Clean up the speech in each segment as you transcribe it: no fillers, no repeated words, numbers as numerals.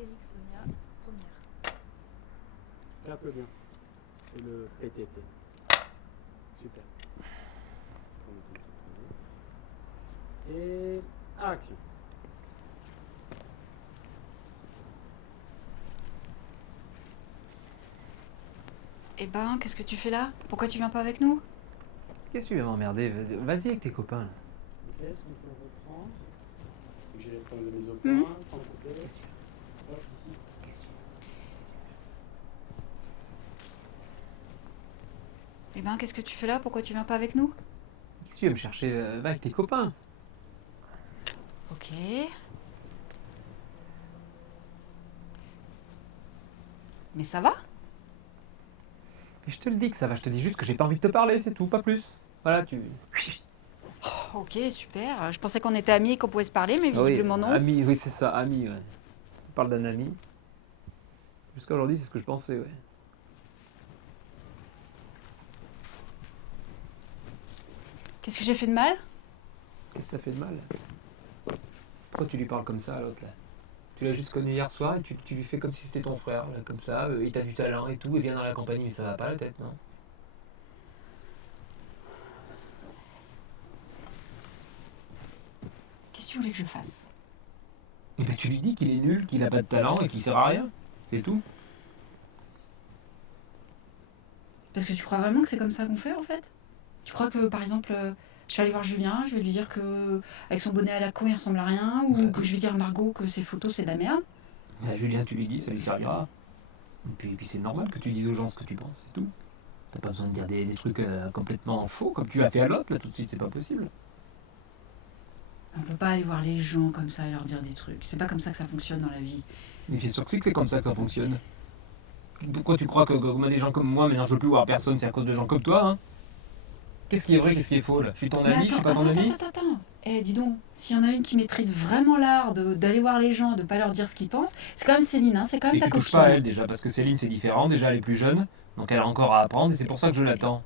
Frédéric Sonia, première. Tape bien. Et le PTT. Super. Et action. Eh ben, qu'est-ce que tu fais là? Pourquoi tu viens pas avec nous? Qu'est-ce que tu viens m'emmerder? Vas-y avec tes copains. Ok, est-ce qu'on peut reprendre? Parce que j'ai les problèmes de mise au point, sans couper. Hop, ici. Eh ben, qu'est-ce que tu fais là? Pourquoi tu viens pas avec nous? Qu'est-ce que tu viens me chercher? Va avec tes copains. Ok. Mais ça va? Mais je te le dis que ça va, je te dis juste que j'ai pas envie de te parler, c'est tout, pas plus. Voilà, tu... Ok, super. Je pensais qu'on était amis et qu'on pouvait se parler, mais Ah oui, visiblement non. ami, oui c'est ça, ami, ouais. On parle d'un ami. Jusqu'à aujourd'hui, c'est ce que je pensais, ouais. Qu'est-ce que j'ai fait de mal? Qu'est-ce que t'as fait de mal? Pourquoi tu lui parles comme ça à l'autre, là? Tu l'as juste connu hier soir et tu lui fais comme si c'était ton frère, là, comme ça, il t'a du talent et tout, et vient dans la compagnie, mais ça va pas la tête, non? Qu'est-ce que tu voulais que je fasse? Et ben tu lui dis qu'il est nul, qu'il a pas de talent et qu'il sert à rien. C'est tout. Parce que tu crois vraiment que c'est comme ça qu'on fait, en fait? Tu crois que, par exemple, je vais aller voir Julien, je vais lui dire que avec son bonnet à la con, il ressemble à rien, ou que je vais dire à Margot que ses photos, c'est de la merde? À Julien, tu lui dis, ça lui servira. Et puis c'est normal que tu dises aux gens ce que tu penses, c'est tout. T'as pas besoin de dire des trucs complètement faux comme tu as fait à l'autre, là, tout de suite, c'est pas possible. On peut pas aller voir les gens comme ça et leur dire des trucs. C'est pas comme ça que ça fonctionne dans la vie. Mais bien sûr que c'est comme ça que ça fonctionne. Pourquoi tu crois que comme des gens comme moi, maintenant je veux plus voir personne, c'est à cause de gens comme toi, hein? Qu'est-ce qui est vrai, qu'est-ce qui est faux, là? Je suis ton Mais ami, je suis pas ton ami? attends. Eh, dis donc, s'il y en a une qui maîtrise vraiment l'art d'aller voir les gens, de pas leur dire ce qu'ils pensent, c'est quand même Céline, hein, c'est quand même Et ta tu touches copine. pas à elle déjà, parce que Céline c'est différent, déjà elle est plus jeune, donc elle a encore à apprendre et c'est pour ça que je l'attends.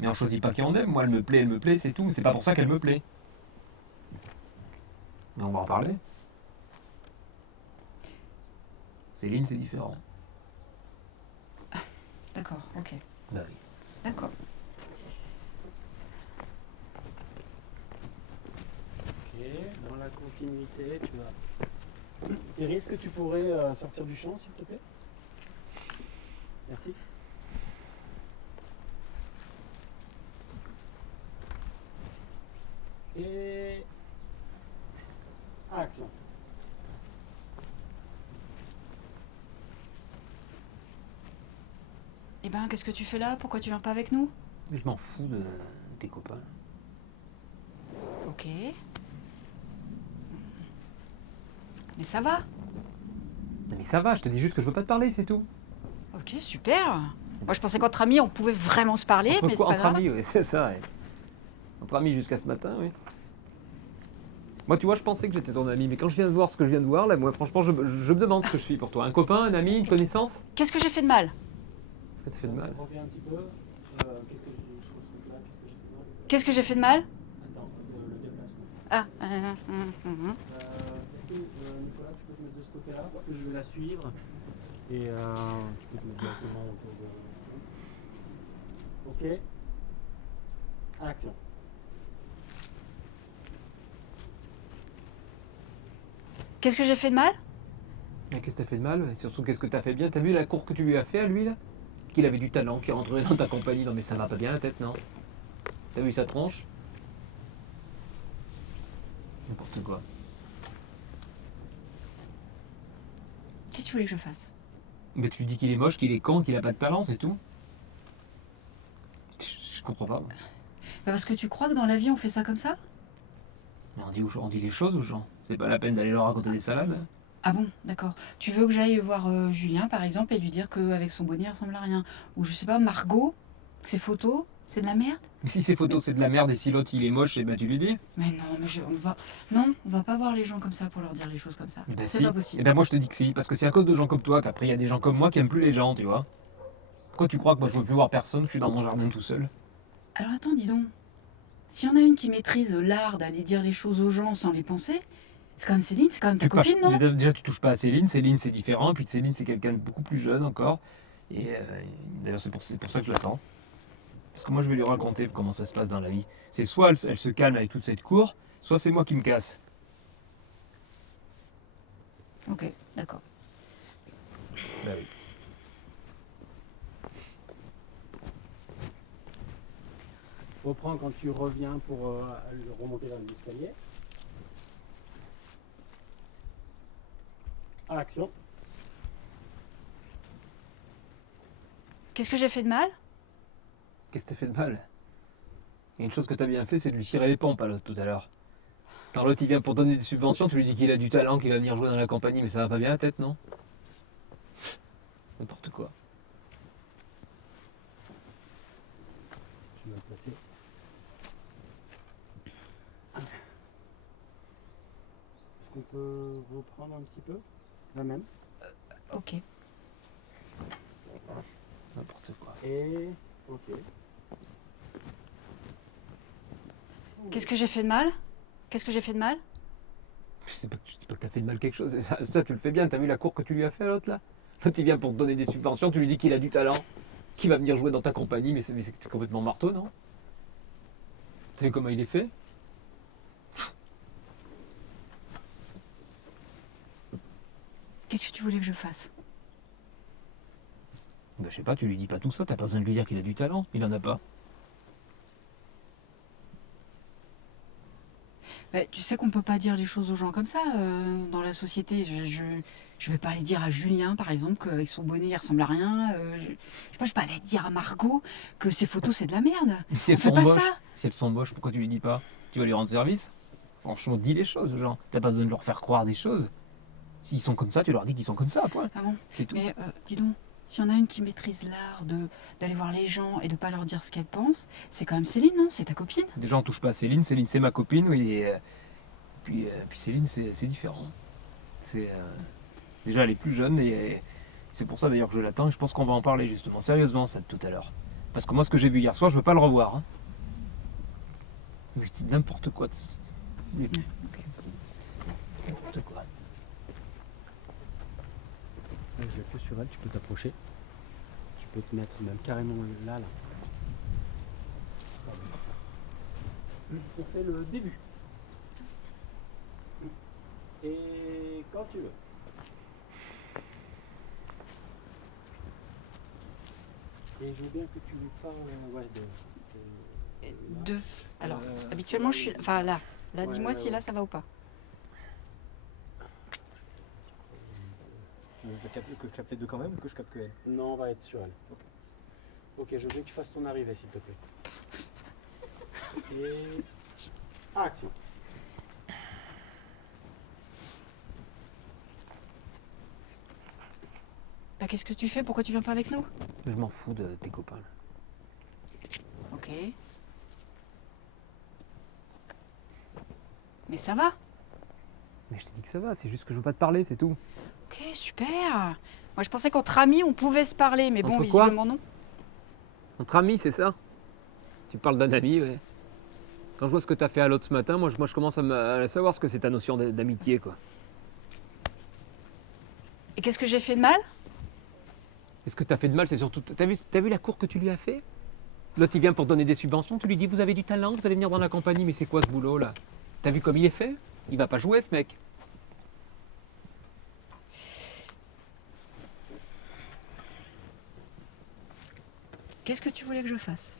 Mais on choisit pas qui on aime, moi elle me plaît, c'est tout, mais c'est pas pour ça qu'elle me plaît. Mais on va en parler. Céline c'est différent. D'accord, ok. Bah oui. D'accord. Ok, dans la continuité, tu vas. Thierry, est-ce que tu pourrais sortir du champ, s'il te plaît? Merci. Et action. Eh ben, qu'est-ce que tu fais là? Pourquoi tu viens pas avec nous? Mais je m'en fous de tes copains. Ok. Mais ça va? Non mais ça va, je te dis juste que je veux pas te parler, c'est tout. Ok, super. Moi, je pensais qu'entre amis, on pouvait vraiment se parler, Entre mais c'est quoi, pas entre grave. amis, ouais, c'est ça, ouais. Entre amis jusqu'à ce matin, oui. Moi, tu vois, je pensais que j'étais ton ami, mais quand je viens de voir ce que je viens de voir, là, moi, franchement, je me demande ce que je suis pour toi. Un copain, un ami, une connaissance? Qu'est-ce que j'ai fait de mal? Est-ce que t'as fait de mal? Reviens un petit peu. Qu'est-ce que j'ai sur ce truc-là? Qu'est-ce que j'ai fait de mal? Attends, le déplacement. Ah, Est-ce que Nicolas, tu peux te mettre de ce côté-là? Parce que je vais la suivre. Et tu peux te mettre directement autour de. Ok. Action. Qu'est-ce que j'ai fait de mal? Ah, qu'est-ce que t'as fait de mal? Et surtout, qu'est-ce que t'as fait bien? T'as vu la cour que tu lui as fait à lui, là? Qu'il avait du talent, qu'il est rentré dans ta compagnie. Non mais ça va pas bien la tête, non? T'as vu sa tronche? N'importe quoi. Qu'est-ce que tu voulais que je fasse? Mais tu lui dis qu'il est moche, qu'il est con, qu'il a pas de talent, c'est tout? Je comprends pas. Moi. Bah parce que tu crois que dans la vie, on fait ça comme ça? Mais on dit les choses aux gens. C'est pas la peine d'aller leur raconter des salades. Ah bon, d'accord. Tu veux que j'aille voir Julien, par exemple, et lui dire qu'avec son bonnet, il ressemble à rien? Ou je sais pas, Margot, que ses photos, c'est de la merde? Mais si ces photos c'est de la merde et si l'autre il est moche, et ben tu lui dis. Mais non, on va pas voir les gens comme ça pour leur dire les choses comme ça. Eh ben C'est si. pas Et possible. ben moi je te dis que si, parce que c'est à cause de gens comme toi qu'après il y a des gens comme moi qui aiment plus les gens, tu vois. Pourquoi tu crois que moi je veux plus voir personne, que je suis dans mon jardin tout seul? Alors attends, dis donc. S'il y en a une qui maîtrise l'art d'aller dire les choses aux gens sans les penser, C'est quand même Céline, c'est quand même ta Tu passes- copine, non? déjà, tu touches pas à Céline. Céline, c'est différent. Puis Céline, c'est quelqu'un de beaucoup plus jeune encore. Et d'ailleurs, c'est pour ça que je l'attends. Parce que moi, je vais lui raconter comment ça se passe dans la vie. C'est soit elle se calme avec toute cette cour, soit c'est moi qui me casse. Ok, d'accord. Bah oui. Reprends quand tu reviens pour remonter dans les escaliers. Action. Qu'est-ce que j'ai fait de mal? Qu'est-ce que t'as fait de mal? Et une chose que t'as bien fait, c'est de lui cirer les pompes à l'autre tout à l'heure. Quand l'autre il vient pour donner des subventions, tu lui dis qu'il a du talent, qu'il va venir jouer dans la compagnie, mais ça va pas bien la tête, non? N'importe quoi. Je vais me placer. Est-ce qu'on peut reprendre un petit peu la même? Ok. N'importe quoi. Et ok. Qu'est-ce que j'ai fait de mal? Qu'est-ce que j'ai fait de mal? Je dis pas que t'as fait de mal quelque chose. Ça, tu le fais bien. T'as vu la cour que tu lui as fait à l'autre là? L'autre il vient pour te donner des subventions, tu lui dis qu'il a du talent, qu'il va venir jouer dans ta compagnie, mais c'est complètement marteau, non? Tu sais comment il est fait? Qu'est-ce que tu voulais que je fasse? Bah, je sais pas, tu lui dis pas tout ça, t'as pas besoin de lui dire qu'il a du talent, il en a pas. Bah, tu sais qu'on peut pas dire les choses aux gens comme ça dans la société. Je vais pas aller dire à Julien, par exemple, qu'avec son bonnet il ressemble à rien. Je vais pas aller dire à Margot que ses photos c'est de la merde. Si On elles fait sont pas moches, ça. si elles sont moches, pourquoi tu lui dis pas? Tu vas lui rendre service? Franchement, dis les choses aux gens. T'as pas besoin de leur faire croire des choses. S'ils sont comme ça, tu leur dis qu'ils sont comme ça, point. Ah bon? C'est tout. Mais dis donc, s'il y en a une qui maîtrise l'art d'aller voir les gens et de pas leur dire ce qu'elle pense, c'est quand même Céline, non? C'est ta copine? Déjà, on touche pas à Céline. Céline, c'est ma copine, oui. Et, puis Céline, c'est différent. Déjà, elle est plus jeune et c'est pour ça d'ailleurs que je l'attends. Et je pense qu'on va en parler justement, sérieusement, ça tout à l'heure. Parce que moi, ce que j'ai vu hier soir, je veux pas le revoir. Hein. Mais c'est n'importe quoi. Ok. N'importe quoi. Je vais plus sur elle, tu peux t'approcher. Tu peux te mettre même carrément là. On fait le début. Et quand tu veux. Et je veux bien que tu lui parles Deux. Alors, Euh, habituellement, je suis. Enfin, là. Là, Ouais, dis-moi ouais, si ouais. là, ça va ou pas. Tu veux que je capte les deux quand même ou que je capte que elle? Non, on va être sur elle. Ok, je veux bien que tu fasses ton arrivée, s'il te plaît. Et action. Bah, qu'est-ce que tu fais? Pourquoi tu viens pas avec nous? Je m'en fous de tes copains. Ok. Mais ça va? Mais je t'ai dit que ça va, c'est juste que je veux pas te parler, c'est tout. Ok, super. Moi, je pensais qu'entre amis, on pouvait se parler, mais bon, Entre quoi? visiblement non. Entre amis, c'est ça? Tu parles d'un ami, ouais. Quand je vois ce que t'as fait à l'autre ce matin, moi je commence à savoir ce que c'est ta notion d'amitié, quoi. Et qu'est-ce que j'ai fait de mal? Et ce que t'as fait de mal, c'est surtout. T'as vu la cour que tu lui as fait? L'autre, il vient pour te donner des subventions, tu lui dis vous avez du talent, vous allez venir dans la compagnie, mais c'est quoi ce boulot là? T'as vu comme il est fait? Il va pas jouer ce mec. Qu'est-ce que tu voulais que je fasse?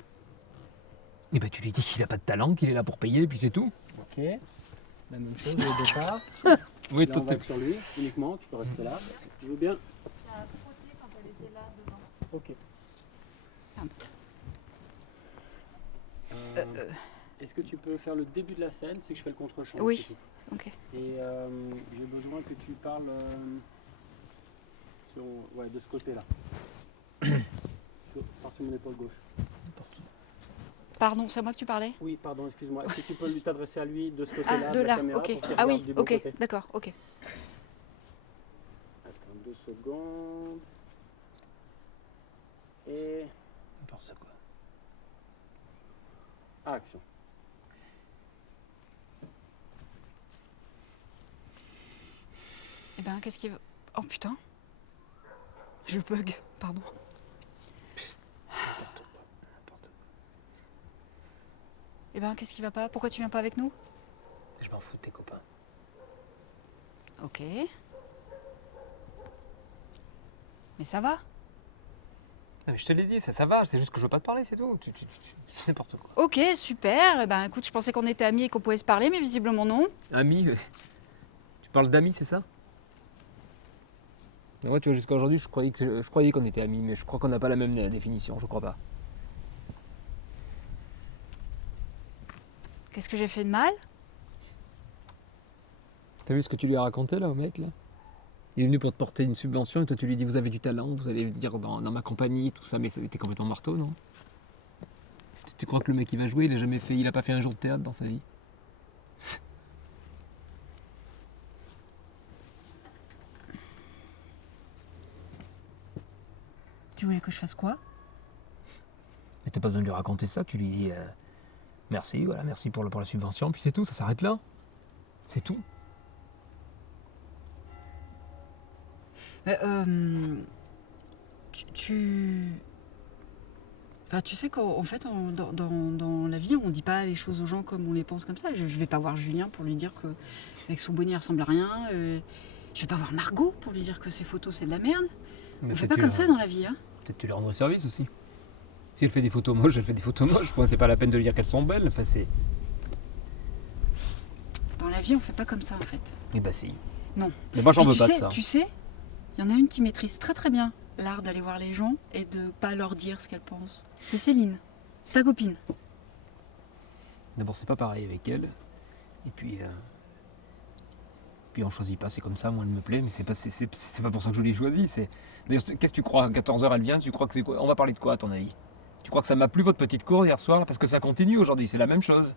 Et ben tu lui dis qu'il a pas de talent, qu'il est là pour payer, et puis c'est tout. Ok. La même chose au départ. Oui, Là, on va être sur lui uniquement, tu peux rester là. Je veux bien. Ça a frotté quand elle était là devant. Ok. Pardon. Est-ce que tu peux faire le début de la scène? C'est que je fais le contre-champ. Oui. c'est tout. Ok. Et j'ai besoin que tu parles de ce côté-là. Par-dessus mon épaule gauche. Pardon, c'est à moi que tu parlais? Oui, pardon, excuse-moi. Est-ce que tu peux lui t'adresser à lui de ce côté-là Ah, de la là, caméra ok. pour qu'il Ah regarde oui, du bon ok, côté. d'accord, ok. Attends 2 secondes. Et N'importe quoi. action. qu'est-ce qui va... Oh putain. Je bug, pardon. Eh ben, qu'est-ce qui va pas? Pourquoi tu viens pas avec nous? Je m'en fous de tes copains. Ok. Mais ça va? Non, mais je te l'ai dit, ça va, c'est juste que je veux pas te parler, c'est tout. C'est n'importe quoi. Ok, super. Eh ben, écoute, je pensais qu'on était amis et qu'on pouvait se parler, mais visiblement non. Amis Tu parles d'amis, c'est ça? Ouais, tu vois, jusqu'à aujourd'hui, je croyais qu'on était amis, mais je crois qu'on n'a pas la même définition, je crois pas. Qu'est-ce que j'ai fait de mal? T'as vu ce que tu lui as raconté là au mec là? Il est venu pour te porter une subvention et toi tu lui dis vous avez du talent, vous allez venir dans ma compagnie, tout ça, mais ça était complètement marteau, non? Tu crois que le mec il va jouer, il a pas fait un jour de théâtre dans sa vie? Tu voulais que je fasse quoi? Mais t'as pas besoin de lui raconter ça, tu lui dis merci, voilà, merci pour la subvention, puis c'est tout, ça s'arrête là. C'est tout. Mais, Enfin, tu sais qu'en fait, dans la vie, on dit pas les choses aux gens comme on les pense comme ça. Je vais pas voir Julien pour lui dire que avec son bonnet, il ressemble à rien. Je vais pas voir Margot pour lui dire que ses photos, c'est de la merde. Mais On fait pas comme ça dans la vie, hein. Peut-être tu lui rendre service aussi. Si elle fait des photos moches, elle fait des photos moches. Moi, c'est pas la peine de lui dire qu'elles sont belles. Enfin, c'est. Dans la vie, on fait pas comme ça, en fait. Eh bah si. Non. Mais moi, j'en Puis veux pas de sais, ça. Tu sais, il y en a une qui maîtrise très très bien l'art d'aller voir les gens et de pas leur dire ce qu'elle pense. C'est Céline. C'est ta copine. D'abord, c'est pas pareil avec elle. Et puis. Puis on choisit pas, c'est comme ça, moi elle me plaît, mais c'est pas pour ça que je l'ai choisi. D'ailleurs, qu'est-ce que tu crois? À 14h elle vient, tu crois que c'est quoi? On va parler de quoi à ton avis? Tu crois que ça m'a plu votre petite cour hier soir? Parce que ça continue aujourd'hui, c'est la même chose.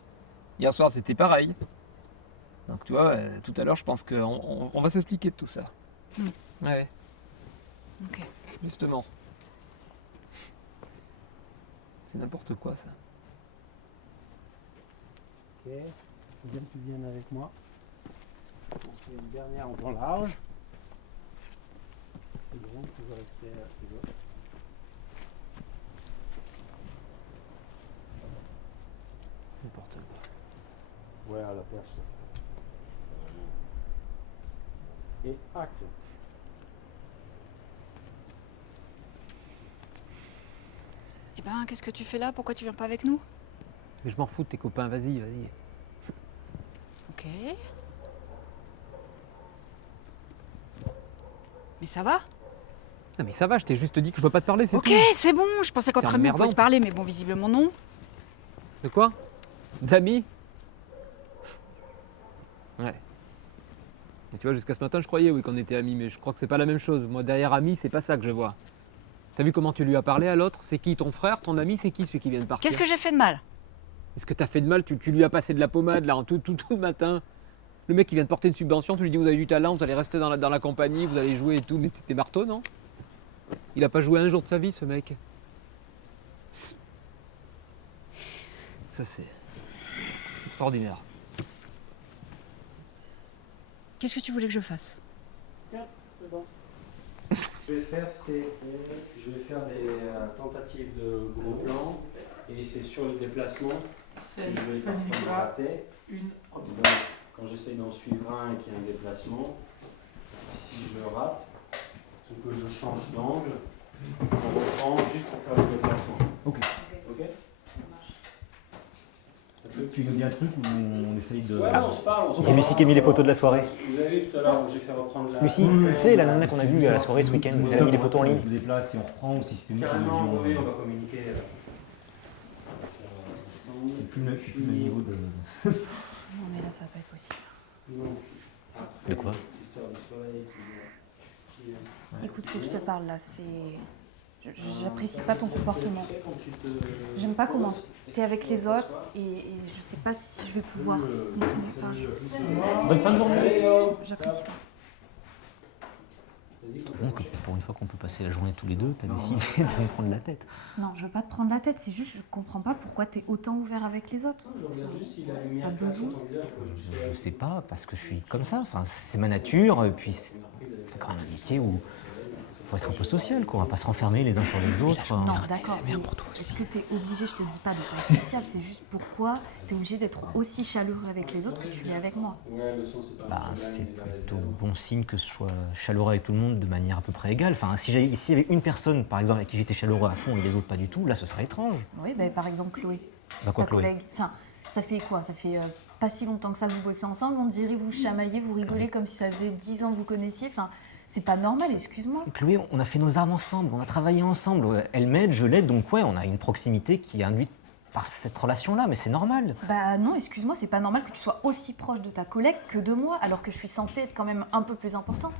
Hier soir c'était pareil. Donc tu vois, tout à l'heure je pense qu'on va s'expliquer de tout ça. Ouais, Ok. justement. C'est n'importe quoi ça. Ok, il faut bien que tu viennes avec moi. On fait une dernière en temps large. C'est bon, tu vas rester à tes gauche. N'importe quoi. Ouais, à la perche, ça serait vraiment. Et action. Eh ben, qu'est-ce que tu fais là? Pourquoi tu viens pas avec nous? Mais je m'en fous de tes copains, vas-y. Ok. Mais ça va? Non mais ça va, je t'ai juste dit que je dois pas te parler, c'est Ok, tout. c'est bon. Je pensais qu'entre T'es amis on pouvait emmerdante. se parler, mais bon, visiblement non. De quoi? D'amis? Ouais. Et tu vois, jusqu'à ce matin, je croyais oui qu'on était amis, mais je crois que c'est pas la même chose. Moi, derrière ami, c'est pas ça que je vois. T'as vu comment tu lui as parlé à l'autre? C'est qui ton frère, ton ami? C'est qui celui qui vient de partir? Qu'est-ce que j'ai fait de mal? Est-ce que t'as fait de mal? Tu lui as passé de la pommade là, tout le matin. Le mec qui vient de porter une subvention, tu lui dis vous avez du talent, vous allez rester dans la compagnie, vous allez jouer et tout, mais t'es marteau, non? Il a pas joué un jour de sa vie, ce mec. Ça, c'est extraordinaire. Qu'est-ce que tu voulais que je fasse? Tiens, c'est bon. Ce que je vais faire, c'est je vais faire des tentatives de gros plan et c'est sur le déplacement que C'est je vais famille parfois gras, rater. une Donc, quand j'essaye d'en suivre un et qu'il y a un déplacement, si je le rate, il faut que je change d'angle, on reprend juste pour faire le déplacement. Ok. Ok? Tu nous dis un truc ou on essaye de. Ouais, on se parle. Il y a Lucie qui a mis les photos de la soirée. Vous avez vu tout à l'heure où j'ai fait reprendre la. Lucie, tu sais, la nana qu'on a vue à la soirée ce week-end, elle a mis les photos en ligne. Je me déplace et on reprend, ou si c'était nous qui Carrément, devions. oui, on va communiquer. C'est plus le même niveau de. Non, mais là, ça va pas être possible. Non. De quoi? Cette histoire de soleil Écoute, faut que je te parle là, c'est. J'apprécie pas ton comportement. quand tu te. J'aime pas comment t'es avec les autres et je sais pas si je vais pouvoir continuer. Enfin, Bonne fin de journée. j'apprécie pas. Vas-y, quand Bon, que pour une fois qu'on peut passer la journée tous les deux, t'as décidé de me prendre la tête. Non, je veux pas te prendre la tête, c'est juste je comprends pas pourquoi t'es autant ouvert avec les autres. je regarde juste si la lumière Pas claque sur besoin. ton visage. Je sais pas, parce que je suis comme ça. Enfin, c'est ma nature, et puis c'est quand même un métier où il faut être un peu social, quoi. On va pas se renfermer les uns sur les autres. Non, d'accord. Mais est-ce que t'es obligé, je te dis pas de pas être sociable, c'est juste pourquoi t'es obligé d'être aussi chaleureux avec les autres que tu l'es avec moi. Ouais, le son, c'est pas Bah, naturel, c'est mais la plutôt réserve. bon signe que je sois chaleureux avec tout le monde de manière à peu près égale. Enfin, s'il y avait une personne, par exemple, avec qui j'étais chaleureux à fond et les autres pas du tout, là, ce serait étrange. Oui, bah, par exemple Chloé, Bah quoi, ta Chloé? collègue. Enfin, ça fait quoi? Ça fait pas si longtemps que ça vous bossez ensemble, on dirait vous chamaillez, vous rigolez comme si ça faisait 10 ans que vous connaissiez. Enfin, c'est pas normal, excuse-moi. Chloé, on a fait nos armes ensemble, on a travaillé ensemble. Elle m'aide, je l'aide, donc ouais, on a une proximité qui est induite par cette relation-là, mais c'est normal. Bah non, excuse-moi, c'est pas normal que tu sois aussi proche de ta collègue que de moi, alors que je suis censée être quand même un peu plus importante.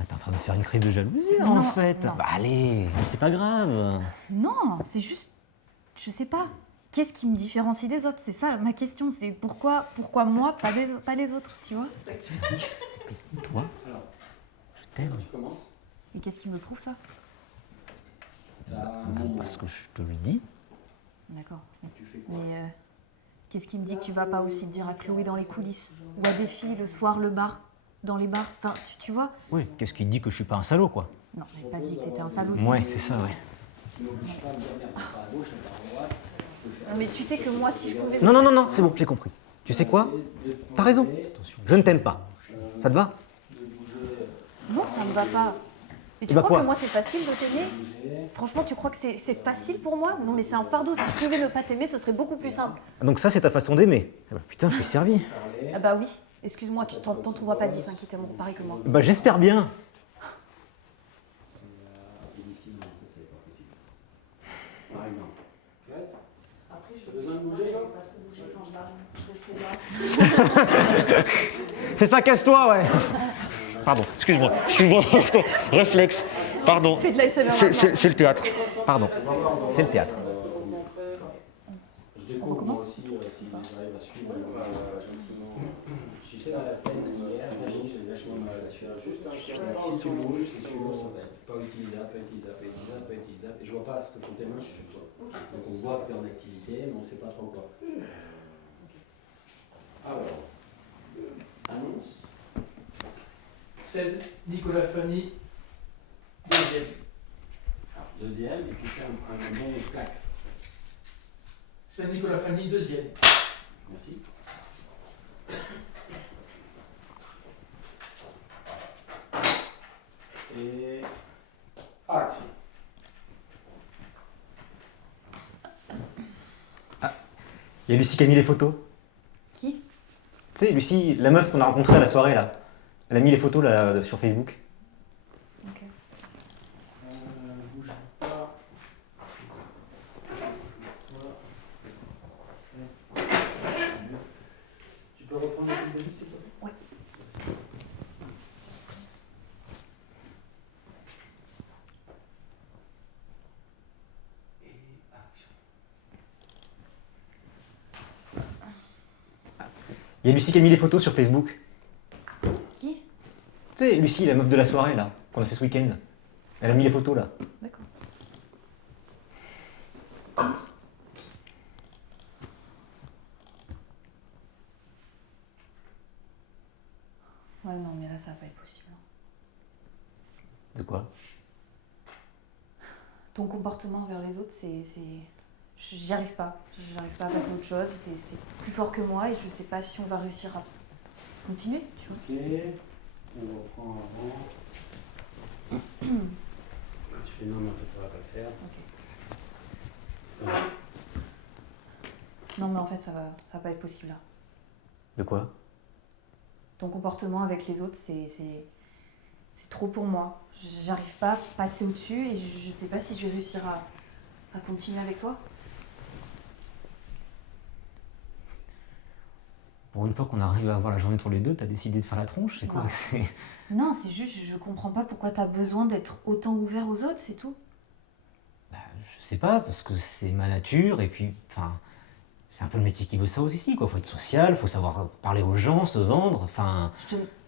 Ah, t'es en train de faire une crise de jalousie, là, Non, en fait. non. Bah allez, mais c'est pas grave. Non, c'est juste, je sais pas. Qu'est-ce qui me différencie des autres? C'est ça ma question, c'est pourquoi moi, pas les autres, tu vois? Toi, Alors, je t'aime. tu commences. Et qu'est-ce qui me prouve ça? T'as un Bah, moment. parce que je te le dis. D'accord. Tu fais quoi? Mais qu'est-ce qui me dit que tu vas pas aussi le dire à Chloé dans les coulisses? Ou à des filles le soir, le bar, dans les bars? Enfin, tu vois? Oui, qu'est-ce qui te dit que je suis pas un salaud, quoi? Non, j'ai pas dit que t'étais un salaud. Ouais, c'est ça, ouais. Tu m'obliges pas à me dire merde, pas à gauche, pas à droite. Je peux faire- Non, mais tu sais que moi, si je pouvais... Non, non, non, non, c'est bon, j'ai compris. Tu sais quoi? T'as raison. Je ne t'aime pas. Ça te va? De bouger, Non, ça me va pas. Mais tu Bah crois quoi? que moi, c'est facile de t'aimer? bouger. Franchement, tu crois que c'est facile pour moi? Non, mais c'est un fardeau. Si je pouvais ne pas t'aimer, ce serait beaucoup plus simple. Donc ça, c'est ta façon d'aimer. Eh bah, putain, je suis servi. Parler. Ah bah oui. Excuse-moi, tu t'en trouveras pas 10 hein, qui t'aimeront pareil que moi. Bah j'espère bien. Et ici, non, en fait, c'est pas possible. Par exemple. Après, j'ai besoin de bouger. C'est ça, casse-toi, ouais. Pardon, excuse-moi. Je suis vraiment réflexe. Pardon. Fais de la SMR C'est le théâtre. Pardon. C'est le théâtre. Je découvre moi recommence aussi si j'arrive à suivre gentiment. Tu sais, dans la scène hier, Virginie, j'avais vachement mal à faire. Juste un si tu bouges, c'est sûr, ça va être pas utilisable, pas utilisable, pas utilisable, pas utilisable. Et je vois pas ce que font tes mains, je suis sur toi. Donc on voit que tu es en activité, mais on sait pas trop quoi. Alors, annonce. Celle Nicolas Fanny, deuxième. Alors, deuxième, et puis fais un bon clac. Celle Nicolas Fanny, deuxième. Merci. Et action. Il y a Lucie qui a mis les photos. Qui? Tu sais, Lucie, la meuf qu'on a rencontrée à la soirée, là. Elle a mis les photos, là, sur Facebook. Ok. Bouge pas. Tu peux reprendre le début, s'il te plaît? Ouais. Merci. Et action. Il y a Lucie qui a mis les photos sur Facebook. Qui? Tu sais, Lucie, la meuf de la soirée, là, qu'on a fait ce week-end. Elle a mis les photos, là. D'accord. Ouais, non, mais là, ça va pas être possible. De quoi? Ton comportement envers les autres, j'y arrive pas. J'arrive pas à passer à autre chose. C'est plus fort que moi et je sais pas si on va réussir à continuer, tu vois. Ok, on reprend avant. Tu fais non, mais en fait, ça va pas le faire. Ok. Non, mais en fait, ça va pas être possible là. De quoi? Ton comportement avec les autres, c'est trop pour moi. J'arrive pas à passer au-dessus et je sais pas si je vais réussir à continuer avec toi. Pour une fois qu'on arrive à avoir la journée tous les deux, t'as décidé de faire la tronche, c'est quoi? Non. C'est... Non, c'est juste, je comprends pas pourquoi t'as besoin d'être autant ouvert aux autres, c'est tout. Bah, je sais pas, parce que c'est ma nature, et puis, enfin, c'est un peu le métier qui veut ça aussi, quoi. Faut être social, faut savoir parler aux gens, se vendre, enfin...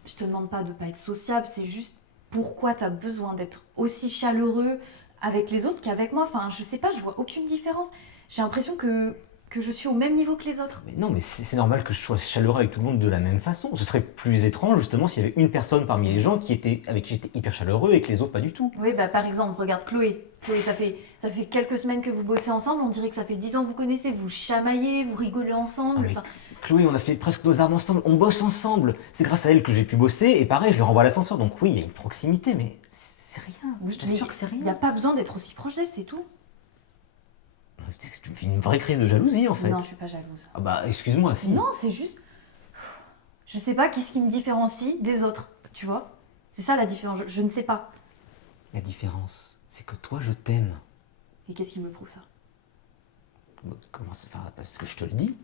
Je te demande pas de pas être sociable, c'est juste, pourquoi t'as besoin d'être aussi chaleureux avec les autres qu'avec moi. Enfin, je sais pas, je vois aucune différence. J'ai l'impression que je suis au même niveau que les autres. Mais non, mais c'est normal que je sois chaleureux avec tout le monde de la même façon. Ce serait plus étrange justement s'il y avait une personne parmi les gens avec qui j'étais hyper chaleureux et que les autres pas du tout. Oui, bah par exemple, regarde Chloé. Chloé, ça fait quelques semaines que vous bossez ensemble, on dirait que ça fait 10 ans que vous connaissez, vous chamaillez, vous rigolez ensemble. Ah, mais Enfin, Chloé, on a fait presque nos armes ensemble, on bosse ensemble. C'est grâce à elle que j'ai pu bosser et pareil, je le renvoie à l'ascenseur. Donc oui, il y a une proximité, mais c'est rien. oui, Je t'assure que c'est il n'y rien. a pas besoin d'être aussi proche d'elle, c'est tout. Tu me fais une vraie crise de jalousie en fait. Non, je suis pas jalouse. Ah bah excuse-moi, si. Non, c'est juste. Je sais pas qu'est-ce qui me différencie des autres, tu vois. C'est ça la différence, je ne sais pas. La différence, c'est que toi, je t'aime. Et qu'est-ce qui me prouve ça? Comment ça? Enfin, parce que je te le dis.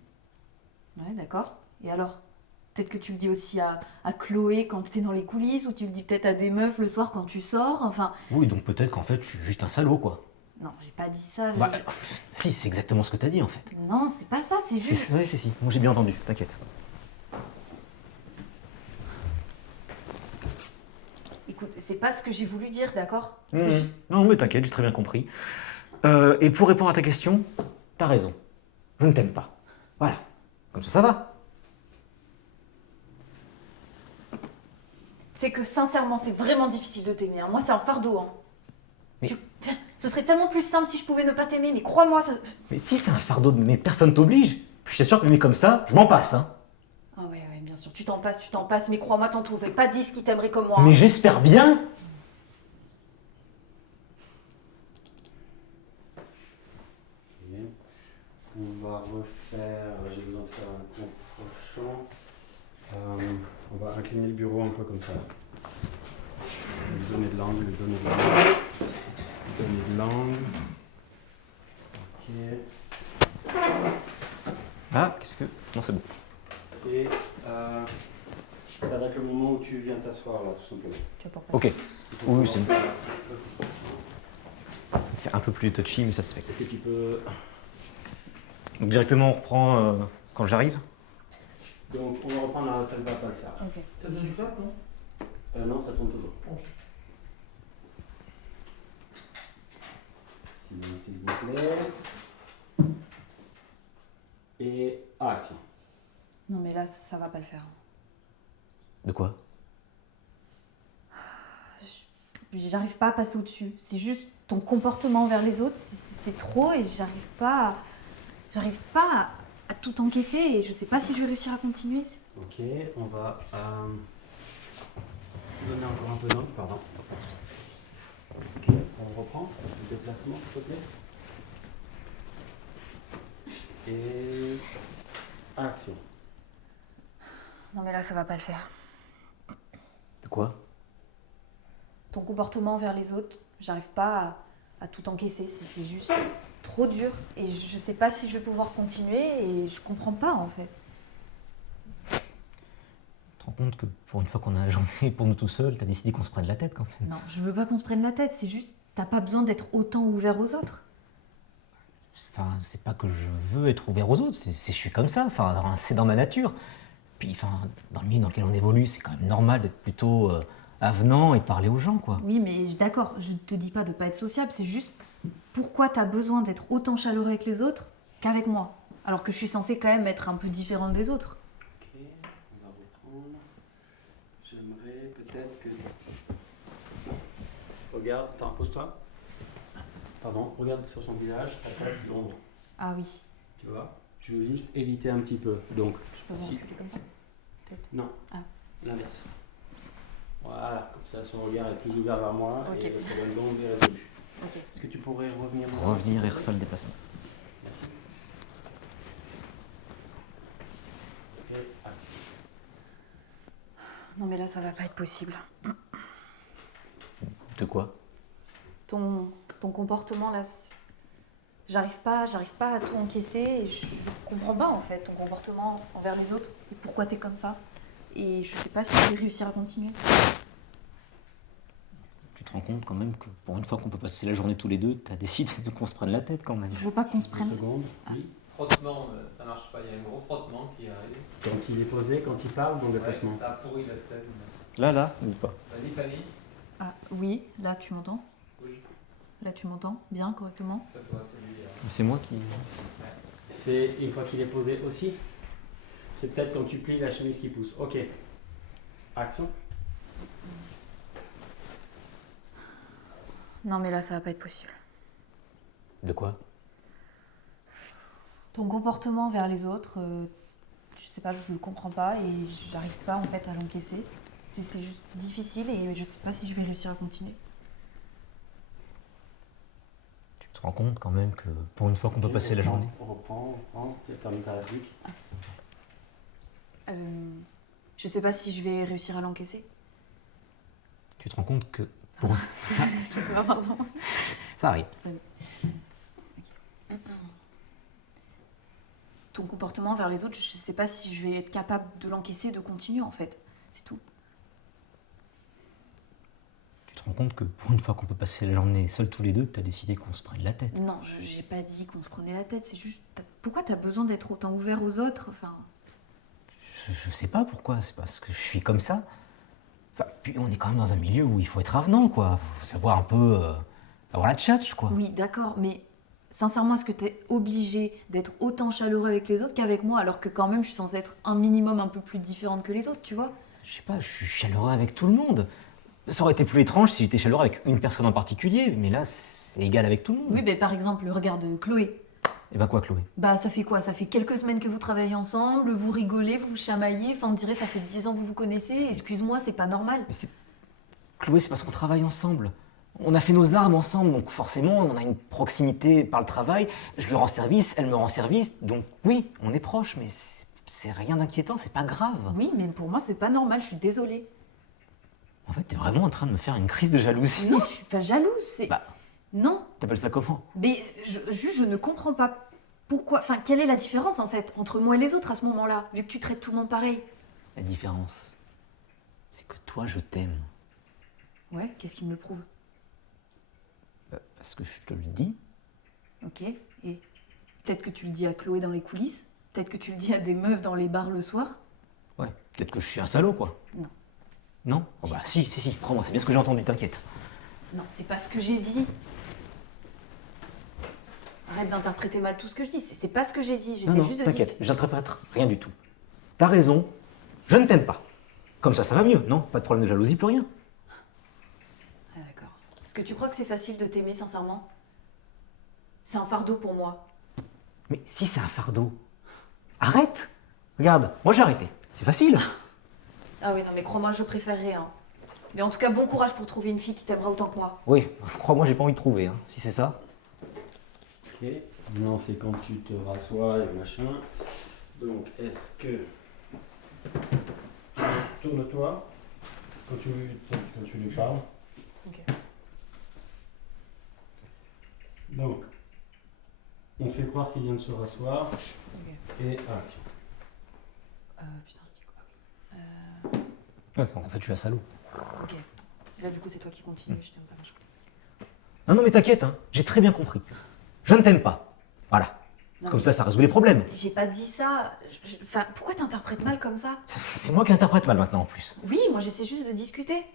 Ouais, d'accord. Et alors? Peut-être que tu le dis aussi à Chloé quand t'es dans les coulisses, ou tu le dis peut-être à des meufs le soir quand tu sors, enfin. Oui, donc peut-être qu'en fait, je suis juste un salaud, quoi. Non, j'ai pas dit ça. Bah, si, c'est exactement ce que t'as dit, en fait. Non, c'est pas ça, c'est juste. Ouais, si. Moi, j'ai bien entendu, t'inquiète. Écoute, c'est pas ce que j'ai voulu dire, d'accord? Mmh. C'est juste. Non, mais t'inquiète, j'ai très bien compris. Et pour répondre à ta question, t'as raison. Je ne t'aime pas. Voilà. Comme ça va. C'est que sincèrement, c'est vraiment difficile de t'aimer. Hein. Moi, c'est un fardeau. Hein. Mais- Ce serait tellement plus simple si je pouvais ne pas t'aimer, mais crois-moi, Mais si c'est un fardeau, mais personne t'oblige. Je t'assure que m'aimer comme ça, je m'en passe, hein. Ah ouais, bien sûr, tu t'en passes, mais crois-moi, t'en trouverais pas 10 qui t'aimeraient comme moi. Mais Hein. j'espère bien. Ok. On va refaire, j'ai besoin de faire un contre-champ. On va incliner le bureau un peu comme ça. Lui donner de l'angle, lui donner de l'angle. Lui donner de l'angle. Ok. Ah, qu'est-ce que... Non, c'est bon. Et ça va être le moment où tu viens t'asseoir là, tout simplement. Tu vas pouvoir passer. Ok. C'est pour Oui, pouvoir c'est- faire le contre-champ. C'est un peu plus touchy, mais ça se fait. Est-ce que tu peux... Donc directement, on reprend quand j'arrive. Donc on va reprendre, là, ça ne va pas le faire. Ok. T'as besoin du clap, non? Non, ça tourne toujours. Ok. S'il vous plaît. Et action. Non, mais là, ça va pas le faire. De quoi? J'arrive pas à passer au-dessus. C'est juste ton comportement envers les autres, c'est trop et j'arrive pas à tout encaisser et je sais pas si je vais réussir à continuer. Ok, on va donner encore un peu d'angle, pardon. Ok, on reprend le déplacement, s'il te plaît. Et action. Non, mais là, ça va pas le faire. De quoi? Ton comportement envers les autres, j'arrive pas à tout encaisser. C'est juste trop dur et je sais pas si je vais pouvoir continuer et je comprends pas en fait. Tu te rends compte que pour une fois qu'on a la journée pour nous tout seuls, t'as décidé qu'on se prenne la tête quand même. Non, je veux pas qu'on se prenne la tête, c'est juste t'as pas besoin d'être autant ouvert aux autres. Enfin, c'est pas que je veux être ouvert aux autres, je suis comme ça, enfin, c'est dans ma nature. Puis, enfin, dans le milieu dans lequel on évolue, c'est quand même normal d'être plutôt avenant et de parler aux gens, quoi. Oui, mais d'accord, je te dis pas de pas être sociable, c'est juste pourquoi t'as besoin d'être autant chaleureux avec les autres qu'avec moi, alors que je suis censée quand même être un peu différente des autres. Ok, on va reprendre. J'aimerais peut-être que... Regarde, attends, pose-toi. Pardon, regarde sur son visage, ta tête l'ombre, Ah oui, tu vois. Je veux juste éviter un petit peu, donc... je peux Si. reculer comme ça, peut-être. Non, Ah. l'inverse. Voilà, comme ça son regard est plus ouvert vers moi Ok. et le problème d'ombre est résolu. Ok. Est-ce que tu pourrais revenir Revenir et refaire le déplacement. Merci. Et action. Non mais là ça va pas être possible. De quoi? Ton comportement là, j'arrive pas à tout encaisser et je comprends pas en fait ton comportement envers les autres et pourquoi t'es comme ça. Et je sais pas si je vais réussir à continuer. Tu te rends compte quand même que pour une fois qu'on peut passer la journée tous les deux, t'as décidé qu'on se prenne la tête quand même. Je veux pas qu'on se 2 prenne. secondes. Oui. Frottement, ça marche pas. Il y a un gros frottement qui arrive. Quand il est posé, quand il parle, dans le déplacement. Ça a pourri la scène. Là, ou pas? Vas-y, Fanny. Ah oui, là tu m'entends? Oui. Là tu m'entends bien, correctement? C'est moi qui. C'est une fois qu'il est posé aussi. C'est peut-être quand tu plies la chemise qui pousse. Ok. Action. Non mais là ça va pas être possible. De quoi? Ton comportement vers les autres, je sais pas, je le comprends pas et j'arrive pas en fait à l'encaisser. C'est juste difficile et je sais pas si je vais réussir à continuer. Tu te rends compte quand même que pour une fois qu'on peut passer la journée. On reprend. Termine ta réplique. Je sais pas si je vais réussir à l'encaisser. Tu te rends compte que pour. Je sais pas, pardon. Ça arrive. Ton comportement vers les autres, je sais pas si je vais être capable de l'encaisser et de continuer en fait. C'est tout. Tu te rends compte que pour une fois qu'on peut passer la journée seuls tous les deux, t'as décidé qu'on se prenne la tête. Non, j'ai pas dit qu'on se prenait la tête, c'est juste. Pourquoi t'as besoin d'être autant ouvert aux autres? Enfin. Je sais pas pourquoi, c'est parce que je suis comme ça. Enfin, puis on est quand même dans un milieu où il faut être avenant, quoi. Faut savoir un peu avoir la tchatche, quoi. Oui, d'accord, mais sincèrement, est-ce que t'es obligé d'être autant chaleureux avec les autres qu'avec moi, alors que quand même je suis censée être un minimum un peu plus différente que les autres, tu vois? Je sais pas, je suis chaleureux avec tout le monde. Ça aurait été plus étrange si j'étais chaleureux avec une personne en particulier, mais là, c'est égal avec tout le monde. Oui, mais par exemple, le regard de Chloé. Et bah quoi, Chloé? Bah, ça fait quoi? Ça fait quelques semaines que vous travaillez ensemble, vous rigolez, vous vous chamaillez, enfin, on dirait ça fait 10 ans que vous vous connaissez, excuse-moi, c'est pas normal. Mais c'est... Chloé, c'est parce qu'on travaille ensemble. On a fait nos armes ensemble, donc forcément, on a une proximité par le travail. Je lui rends service, elle me rend service, donc oui, on est proches, mais c'est rien d'inquiétant, c'est pas grave. Oui, mais pour moi, c'est pas normal, je suis désolée. En fait, t'es vraiment en train de me faire une crise de jalousie. Non, je suis pas jalouse, c'est... Bah. Non, T'appelles ça comment? mais juste, je ne comprends pas pourquoi... Enfin, quelle est la différence, en fait, entre moi et les autres à ce moment-là, vu que tu traites tout le monde pareil? La différence, c'est que toi, je t'aime. Ouais, qu'est-ce qui me le prouve? Parce que je te le dis. Ok, et peut-être que tu le dis à Chloé dans les coulisses, peut-être que tu le dis à des meufs dans les bars le soir. Ouais, peut-être que je suis un salaud, quoi. Non. Non? Oh bah si, prends-moi, c'est bien ce que j'ai entendu, t'inquiète. Non, c'est pas ce que j'ai dit. Arrête d'interpréter mal tout ce que je dis, c'est pas ce que j'ai dit, Non, j'essaie non, juste de t'inquiète, j'interprète rien du tout. T'as raison, je ne t'aime pas. Comme ça va mieux, non? Pas de problème de jalousie, plus rien. Ah d'accord. Est-ce que tu crois que c'est facile de t'aimer sincèrement? C'est un fardeau pour moi. Mais si c'est un fardeau, arrête! Regarde, moi j'ai arrêté, c'est facile. Ah oui, non mais crois-moi, je préférerais, hein. Mais en tout cas, bon courage pour trouver une fille qui t'aimera autant que moi. Oui, crois-moi, j'ai pas envie de trouver, hein, si c'est ça. Ok. Non, c'est quand tu te rassois et machin. Donc, est-ce que. Tourne-toi quand tu lui parles. Ok. Donc, on fait croire qu'il vient de se rasseoir. Ok. Et action. Putain, je dis quoi? Ouais, en fait, je suis un salaud. Ok. Là, du coup, c'est toi qui continues, je t'aime pas machin. Non, mais t'inquiète, hein, j'ai très bien compris. Je ne t'aime pas. Voilà. Non, Comme mais ça résout les problèmes. j'ai pas dit ça. Enfin, pourquoi t'interprètes mal comme ça? C'est moi qui interprète mal maintenant en plus. Oui, moi j'essaie juste de discuter.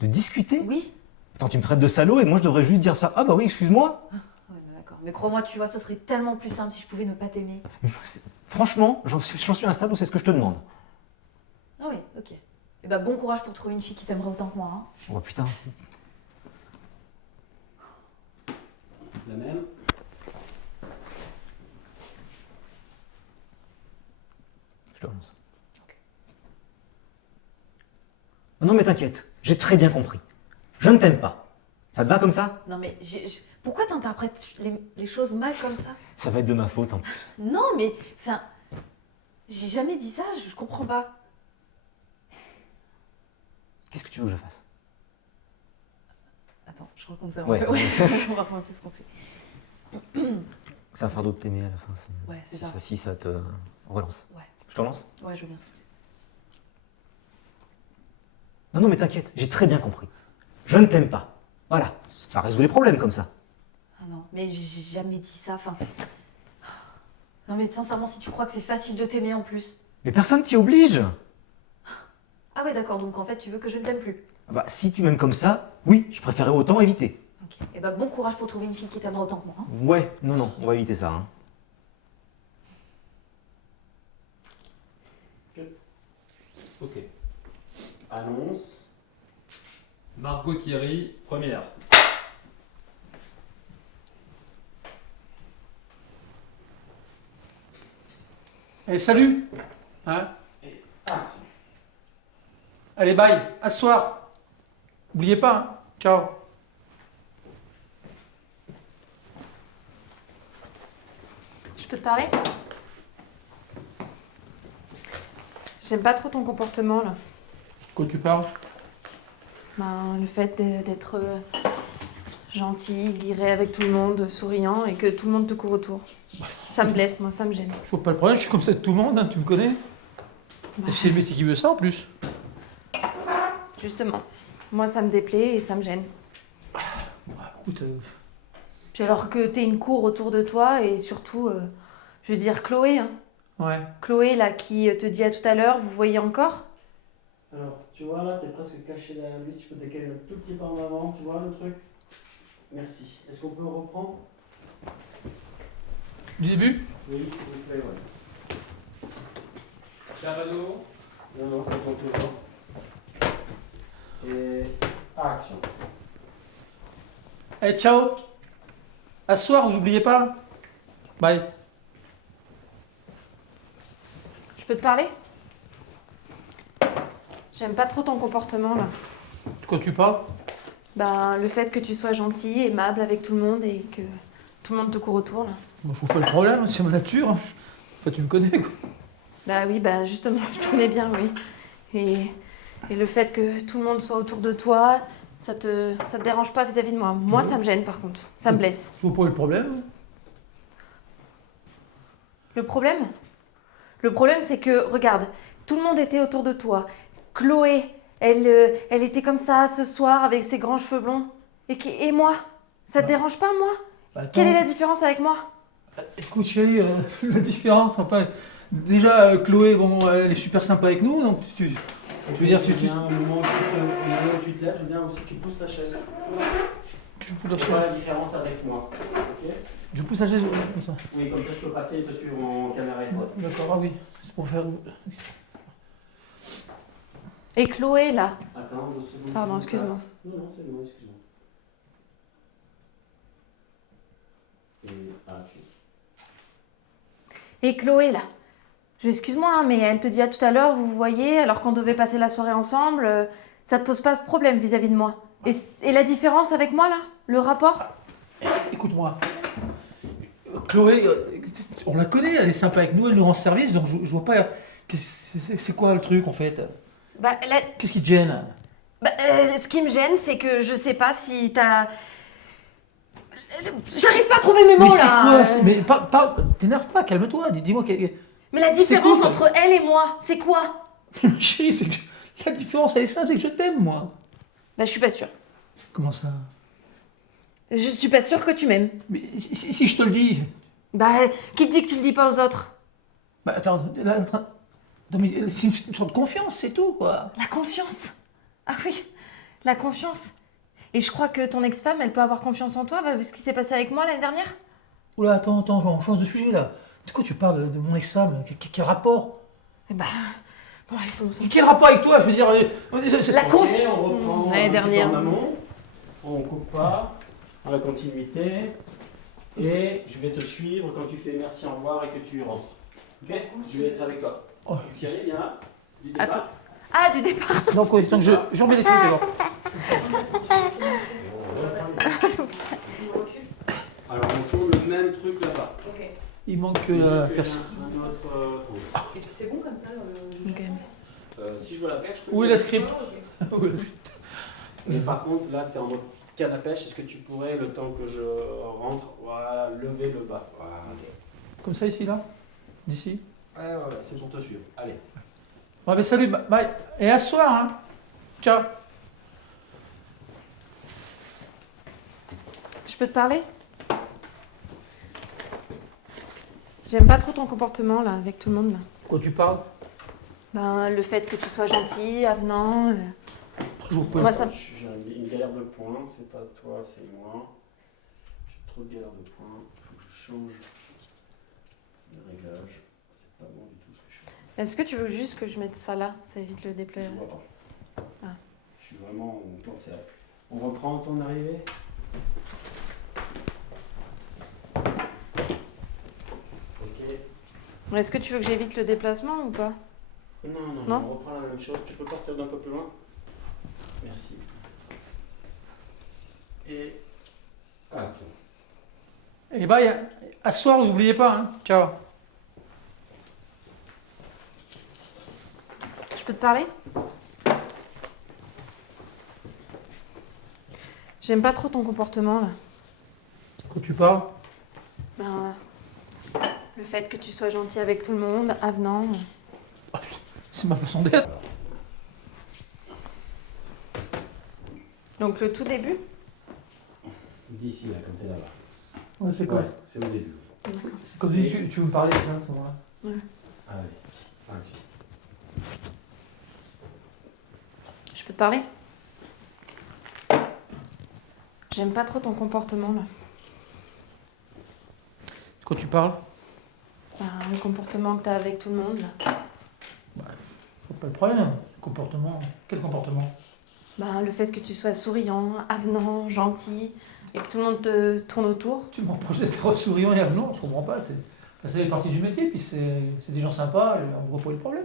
De discuter? Oui. Attends, tu me traites de salaud et moi je devrais juste dire ça. Ah bah oui, excuse-moi. Ouais, d'accord. Mais crois-moi, tu vois, ce serait tellement plus simple si je pouvais ne pas t'aimer. Franchement, j'en suis à un stade où c'est ce que je te demande. Ah oui, ok. Et bah bon courage pour trouver une fille qui t'aimera autant que moi, hein. Oh putain. La même. Je te relance. Non mais t'inquiète, j'ai très bien compris. Je ne t'aime pas. Ça te va comme ça? Non mais pourquoi t'interprètes les choses mal comme ça? Ça va être de ma faute en plus. Non mais, enfin, j'ai jamais dit ça, je comprends pas. Qu'est-ce que tu veux que je fasse? Attends, je recompte ça. Ouais. On va recommencer ce qu'on sait. C'est un fardeau de t'aimer à la fin. Ouais, c'est ça. Si ça te relance. Ouais. Je te relance? Ouais, je veux bien. Non mais t'inquiète, j'ai très bien compris. Je ne t'aime pas. Voilà, ça résout les problèmes comme ça. Ah non, mais j'ai jamais dit ça, enfin... Non mais sincèrement, si tu crois que c'est facile de t'aimer en plus... Mais personne t'y oblige. Ah ouais d'accord, donc en fait tu veux que je ne t'aime plus. Bah, si tu m'aimes comme ça, oui, je préférerais autant éviter. Ok. Et bah bon courage pour trouver une fille qui t'aimera autant que moi. Hein. Ouais, non, on va éviter ça. Hein. Ok. Annonce. Margot Thierry, première. Eh, salut. Hein? Et action. Allez, bye. À ce soir. N'oubliez pas. Hein. Ciao. Je peux te parler? J'aime pas trop ton comportement là. Quand tu parles. Ben, le fait d'être gentil, guiré avec tout le monde, souriant et que tout le monde te court autour. Ça me blesse, moi, ça me gêne. Je vois pas le problème, je suis comme ça de tout le monde, hein, tu me connais. Bah, Et c'est le métier qui veut ça en plus. justement, moi ça me déplaît et ça me gêne. Bah, écoute, Puis alors que t'aies une cour autour de toi et surtout, je veux dire Chloé, hein. ouais. Chloé là qui te dit à tout à l'heure, vous voyez encore? Alors, tu vois là, t'es presque caché derrière lui, tu peux décaler un tout petit peu en avant, tu vois le truc? Merci. Est-ce qu'on peut reprendre? Du début? Oui, s'il vous plaît, ouais. Chavano. Non, c'est ton tour. Et action. Eh, ciao. À ce soir, vous oubliez pas. Bye. Je peux te parler? J'aime pas trop ton comportement là. De quoi tu parles? Ben, le fait que tu sois gentil, aimable avec tout le monde et que tout le monde te court autour là. Moi, je vois pas le problème, c'est ma nature. Enfin, tu me connais, quoi. Bah oui, bah justement, je te connais bien, oui. Et le fait que tout le monde soit autour de toi, ça te dérange pas vis-à-vis de moi. Moi, ça me gêne par contre. Ça me blesse. Je vois pas le problème. Le problème? Le problème, c'est que, regarde, tout le monde était autour de toi. Chloé, elle était comme ça ce soir avec ses grands cheveux blonds. Et moi? Ça te dérange pas, moi? Attends. Quelle est la différence avec moi? Écoute, chérie, la différence, enfin. Déjà, Chloé, bon, elle est super sympa avec nous, donc tu. Je veux dire, tu. Bien, au moment où tu te lèves, je veux bien aussi que tu pousses ta chaise. Je pousse la Tu vois chaise. la différence avec moi. Ok? Je pousse la chaise comme ça. Oui, comme ça je peux passer et te suivre en caméra étroite. D'accord, ah oui. C'est pour faire. Et Chloé, là? Attends, 2 secondes. Pardon, je excuse-moi. passe. Non, c'est bon, excuse-moi. Et action. Et Chloé, là? Excuse-moi, hein, mais elle te dit à tout à l'heure, vous voyez, alors qu'on devait passer la soirée ensemble, ça te pose pas ce problème vis-à-vis de moi. Et la différence avec moi, là? Le rapport? Écoute-moi. Chloé, on la connaît, elle est sympa avec nous, elle nous rend service, donc je vois pas. C'est quoi le truc en fait? Bah, Qu'est-ce qui te gêne? ce qui me gêne, c'est que je sais pas si t'as... J'arrive pas à trouver mes mots, Mais c'est là. quoi? Mais t'énerve pas, calme-toi, dis-moi. Mais la différence cool, ça. entre elle et moi, c'est quoi? Chérie, c'est que la différence elle est simple, c'est que je t'aime moi. Bah, je suis pas sûre. Comment ça? Je suis pas sûre que tu m'aimes. Mais si je te le dis. Bah, qui te dit que tu le dis pas aux autres? Bah attends, là, attends, mais c'est une sorte de confiance, c'est tout quoi. La confiance. Ah oui, la confiance. Et je crois que ton ex-femme, elle peut avoir confiance en toi, ce qui s'est passé avec moi l'année dernière. Oula, attends, on change de sujet là. De quoi tu parles de mon ex-femme? Quel rapport? Eh bah, bon, allez, c'est bon. Quel rapport avec toi? Je veux dire, La Ok, confiance. on reprend L'année un petit peu dernière. en amont. On coupe pas. Dans la continuité. Et je vais te suivre quand tu fais merci, au revoir et que tu rentres. Ok? Je vais être avec toi. Oh. Thierry, viens là. Du départ. Attends. Ah, du départ. Donc, ouais, tant que je remets les trucs d'abord. Alors on tourne le même truc là-bas. Il manque que C'est juste la que personne. j'ai un autre truc. C'est bon comme ça. Si je veux la pêche, je peux. Où est le la faire. script? Où est la script? Mais par contre, là, tu es en mode canne à pêche. Est-ce que tu pourrais, le temps que je rentre, voilà, lever le bas? Voilà. Comme ça ici, là? D'ici? Ouais, c'est pour te suivre. Allez. Ouais, mais salut, bye. Et à ce soir, hein. Ciao. Je peux te parler? J'aime pas trop ton comportement là avec tout le monde là. Quoi tu parles? Ben le fait que tu sois gentil, avenant. Je vois pas. Moi, ça... J'ai une galère de points, c'est pas toi, c'est moi. J'ai trop de galères de points, il faut que je change les réglages. C'est pas bon du tout ce que je suis en train de faire. Est-ce que tu veux juste que je mette ça là? Ça évite le déplay. Je vois pas. Ah. Je suis vraiment en plan serré. On reprend ton arrivée. Ok. Est-ce que tu veux que j'évite le déplacement ou pas? Non, on reprend la même chose. Tu peux partir d'un peu plus loin? Merci. Et. Ah, tiens. Et bah, à ce soir, n'oubliez pas. Hein. Ciao. Je peux te parler? J'aime pas trop ton comportement là. Quand tu parles, Ben, le fait que tu sois gentil avec tout le monde, avenant. c'est ma façon d'être. Donc le tout début? D'ici, là, comme t'es là-bas. Ouais, c'est quoi? Ouais, c'est au début. C'est comme tu veux me parler, ça, à ce moment-là. Allez. Ah, Je peux te parler? J'aime pas trop ton comportement là. Quand tu parles, Ben, le comportement que t'as avec tout le monde là. c'est pas le problème. Le comportement. Quel comportement? Ben, le fait que tu sois souriant, avenant, gentil, et que tout le monde te tourne autour. Tu me reproches d'être souriant et avenant, je comprends pas. Ça fait partie du métier, puis c'est des gens sympas, on voit pas le problème.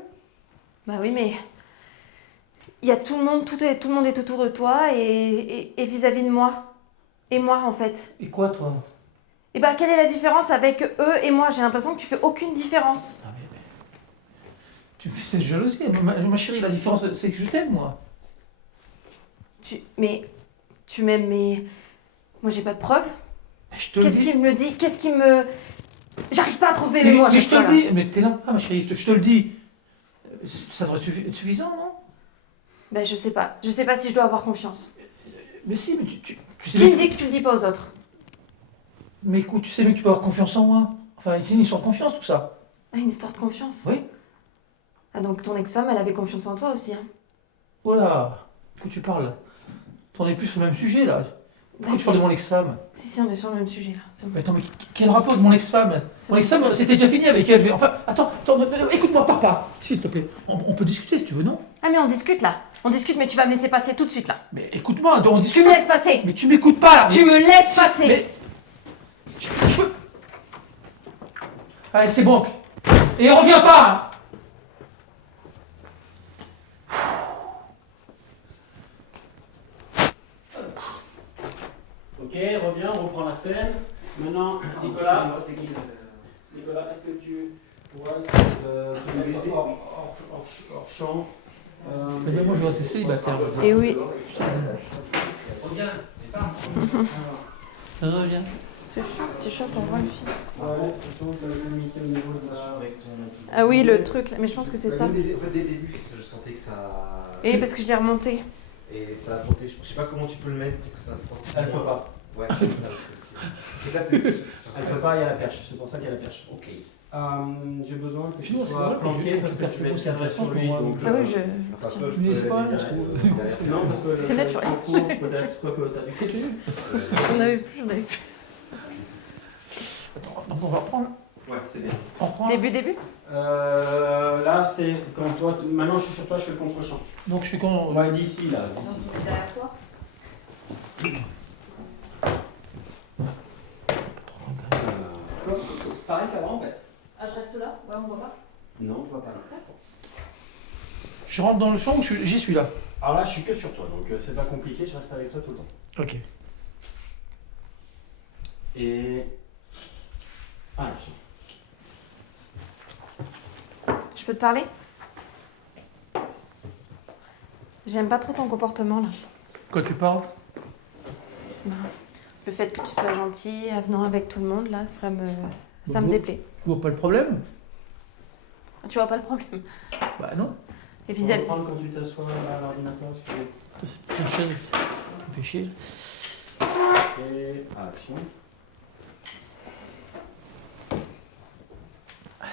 Bah oui, mais il y a tout le monde, tout le monde est autour de toi et vis-à-vis de moi. Et moi, en fait. Et quoi, toi? Et bah, quelle est la différence avec eux et moi? J'ai l'impression que tu fais aucune différence. Ah, mais tu me fais cette jalousie. Ma chérie, la différence, c'est que je t'aime, moi. Mais tu m'aimes, mais moi, j'ai pas de preuves. Je te le Qu'est-ce dis. qu'il me dit? Qu'est-ce qu'il me... J'arrive pas à trouver mes mots à mais chaque je te fois, le là. dis. Mais t'es là, ma chérie, je te le dis. Ça devrait être suffisant, non? Ben, je sais pas. Je sais pas si je dois avoir confiance. Mais si, mais tu sais Qui bien me dit que tu le dis pas aux autres? Mais écoute, tu sais bien que tu peux avoir confiance en moi. Enfin, c'est une histoire de confiance, tout ça. Ah, une histoire de confiance? Oui. Ah, donc ton ex-femme, elle avait confiance en toi aussi, hein? Oh là, que tu parles. T'en es plus sur le même sujet, là. Pourquoi Ouais, tu parles de mon ex-femme? Si, on est sur le même sujet, là. C'est bon. Mais attends, mais quel rapport de mon ex-femme? C'est Mon bon. ex-femme, c'était déjà fini avec elle. Enfin, attends, écoute-moi, pars pas. S'il te plaît. On peut discuter si tu veux, non? Ah, mais on discute, là. On discute, mais tu vas me laisser passer tout de suite, là. Mais écoute-moi, on Tu discute. me laisses passer! Mais tu m'écoutes pas, là. Tu me laisses passer! Mais... je peux- Allez, c'est bon. Et reviens pas, hein. Ok, reviens, on reprend la scène. Maintenant, Nicolas, est-ce que tu pourrais te laisser hors champ Très bien, moi je vais rester célibataire. Et oui. Reviens. C'est chiant, c'était chaud pour voir une fille. Ouais, de toute façon, tu as limité au niveau de la... Ah oui, le truc, là. Mais je pense que c'est ça. En fait, dès le début, je sentais que ça. Et parce que je l'ai remonté. Et ça a frotté. Je sais pas comment tu peux le mettre pour que ça frotte. Elle peut pas. Ouais, c'est ça. C'est que là, c'est. Elle peut pas, il y a la perche. C'est pour ça qu'il y a la perche. Ok. J'ai besoin que tu Sinon, c'est sois vrai, quand planqué tu parce que perds tu tes vas être serré concentrations, sur lui. pour moi. Donc Ah oui, je... Enfin, soit je Mais peux c'est pas aller grave, derrière- non, parce que C'est naturel. en cours, peut-être, quoi que t'as vu quelque chose. J'en avais plus, j'en avais plus. Attends, donc on va reprendre. Ouais, c'est bien. On reprend. Début? Là, c'est quand toi, maintenant je suis sur toi, je fais le contre-champ. Donc je suis quand. Ouais, d'ici là, d'ici. Derrière toi? Pareil qu'avant en fait. Ah, je reste là? Ouais, on voit pas? Non, on voit pas. Je rentre dans le champ ou j'y suis là? Alors là, je suis que sur toi, donc c'est pas compliqué, je reste avec toi tout le temps. Ok. Et. Action. Je peux te parler? J'aime pas trop ton comportement, là. Quoi tu parles? Non. Le fait que tu sois gentil, avenant avec tout le monde, là, ça me Bon. déplaît. Je vois pas le problème. Tu vois pas le problème? Bah non. Et puis, On va reprendre quand tu t'assois à l'ordinateur, si tu veux. C'est une chaise. Ça me fait chier. Et action.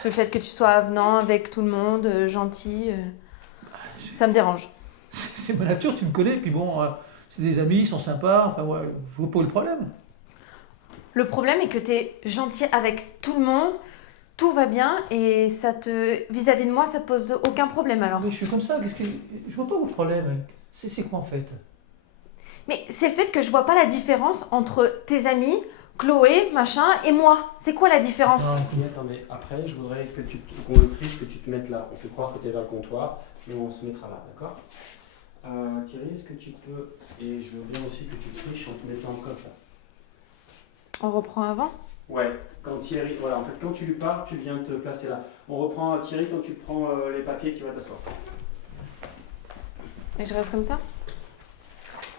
le fait que tu sois avenant avec tout le monde, gentil, ça me dérange. C'est c'est ma nature, tu me connais, puis bon, c'est des amis, ils sont sympas, enfin ouais, je vois pas où est le problème. Le problème est que t'es gentil avec tout le monde, tout va bien et vis-à-vis de moi, ça te pose aucun problème alors. Mais je suis comme ça, je vois pas où est le problème. C'est quoi en fait? Mais c'est le fait que je vois pas la différence entre tes amis, Chloé, machin, et moi. C'est quoi la différence? Attends, mais après, je voudrais qu'on le triche, que tu te mettes là. On fait croire que tu es vers le comptoir et on se mettra là, d'accord? Thierry, est-ce que tu peux. Et je veux bien aussi que tu triches en te mettant comme ça. On reprend avant? Ouais, quand Thierry. Voilà, en fait, quand tu lui parles, tu viens te placer là. On reprend Thierry quand tu prends les papiers qui va t'asseoir. Et je reste comme ça?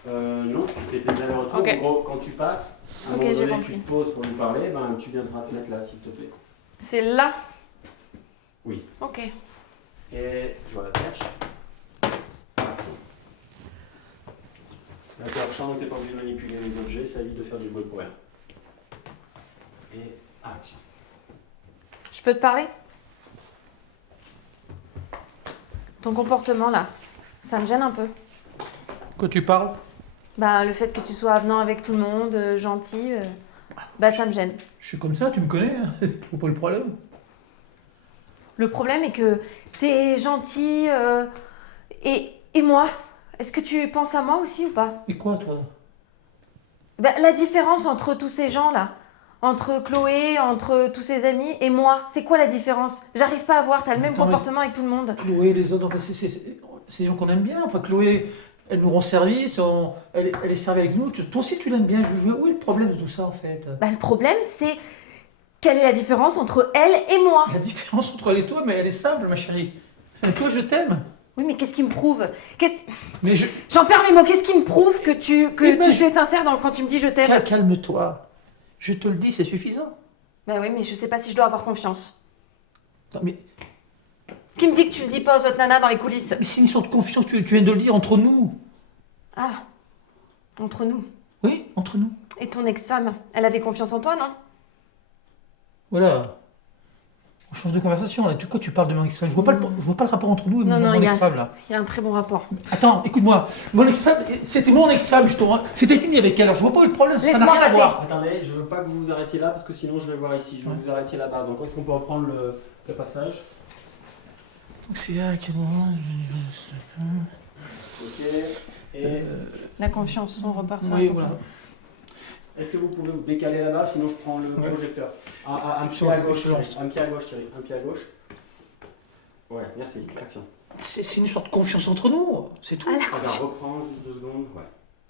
Non, tu fais tes allers-retours. Ok. En gros, quand tu passes, à un Ok, moment j'ai donné, compris. tu te poses pour lui parler, ben, tu viendras te mettre là, s'il te plaît. C'est là? Oui. Ok. Et je vois la perche. Action. La perche, on n'était pas obligé de manipuler les objets, ça évite de faire du bruit pour rien. Et action. Je peux te parler? Ton comportement là, ça me gêne un peu. Quand tu parles, Bah, le fait que tu sois avenant avec tout le monde, gentil, bah ça me gêne. je suis comme ça, tu me connais, hein. Je vois pas où est le problème. Le problème est que t'es gentil et moi, est-ce que tu penses à moi aussi ou pas? Et quoi toi? Bah, la différence entre tous ces gens-là, entre Chloé, entre tous ses amis et moi, c'est quoi la différence? J'arrive pas à voir, t'as le même Attends, mais- comportement avec tout le monde. Chloé, les autres, enfin, c'est des gens qu'on aime bien. Enfin, Chloé, elle nous rend service, elle est servie avec nous. Toi aussi, tu l'aimes bien. Où est le problème de tout ça, en fait? Bah, le problème, c'est quelle est la différence entre elle et moi? La différence entre elle et toi, mais elle est simple, ma chérie. Toi, je t'aime. Oui, mais qu'est-ce qui me prouve? Mais je... J'en perds mes mots, qu'est-ce qui me prouve que tu Eh ben, es sincère quand tu me dis je t'aime? Calme-toi. Je te le dis, c'est suffisant. Bah oui, mais je sais pas si je dois avoir confiance. Non, mais Qui me dit que tu le dis pas aux autres nanas dans les coulisses? c'est une histoire de confiance, tu viens de le dire, entre nous. Ah, entre nous. Oui, entre nous. Et ton ex-femme, elle avait confiance en toi, non? Voilà. On change de conversation. Là. Quoi, tu parles de mon ex-femme? Je vois pas le rapport entre nous et Non, mon il y a- ex-femme, là. Il y a un très bon rapport. Attends, écoute-moi. Mon ex-femme, c'était mon ex-femme, justement. C'était une avec elle. Alors, je vois pas où est le problème. Ça n'a Laisse-moi rien à passer. voir. Attendez, je veux pas que vous vous arrêtiez là parce que sinon je vais voir ici. Je veux que vous arrêtiez là-bas. Donc est-ce qu'on peut reprendre le passage? Donc, c'est là quel moment. Ok. Et La confiance, on repart sur Oui, la voilà. confiance. est-ce que vous pouvez vous décaler là-bas? Sinon je prends le Ouais. projecteur. Un Sur pied à la gauche, Thierry. confiance. Un pied à gauche, Thierry. Un pied à gauche. Ouais, merci. Action. C'est une sorte de confiance entre nous. C'est tout. Ah, la Regarde, confiance. reprends juste 2 secondes. Ouais.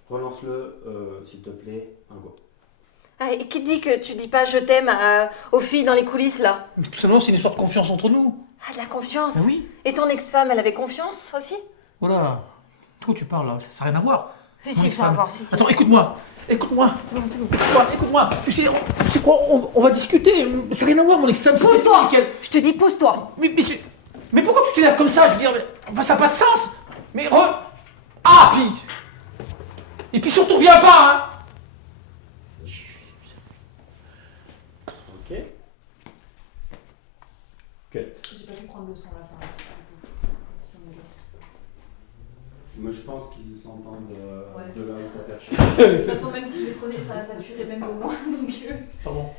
Relance-le, s'il te plaît. Un go. Ah, et qui te dit que tu dis pas je t'aime aux filles dans les coulisses, là? Mais tout simplement, c'est une histoire de confiance entre nous. Ah, de la confiance. Ah oui. Et ton ex-femme, elle avait confiance aussi? Voilà. Toi, tu parles là. Ça n'a rien à voir. Si, Mon si, ça ex-femme. va voir, si, si. Attends, écoute-moi. Écoute-moi. C'est bon, c'est bon. Écoute-moi. Tu sais, c'est quoi, on va discuter. Ça n'a rien à voir, mon ex-femme. c'est Pousse-toi. nickel. Je te dis, pousse-toi. Mais pourquoi tu t'énerves comme ça? Je veux dire, enfin, ça n'a pas de sens. Mais Ah, puis... Et puis surtout, viens pas, hein. Ok. Cut. J'ai pas pu prendre le son à la fin. Mais je pense qu'ils s'entendent Ouais. de là où t'as perché. De toute façon, même si je les prenais, ça tuerait même de loin. Donc, Pardon.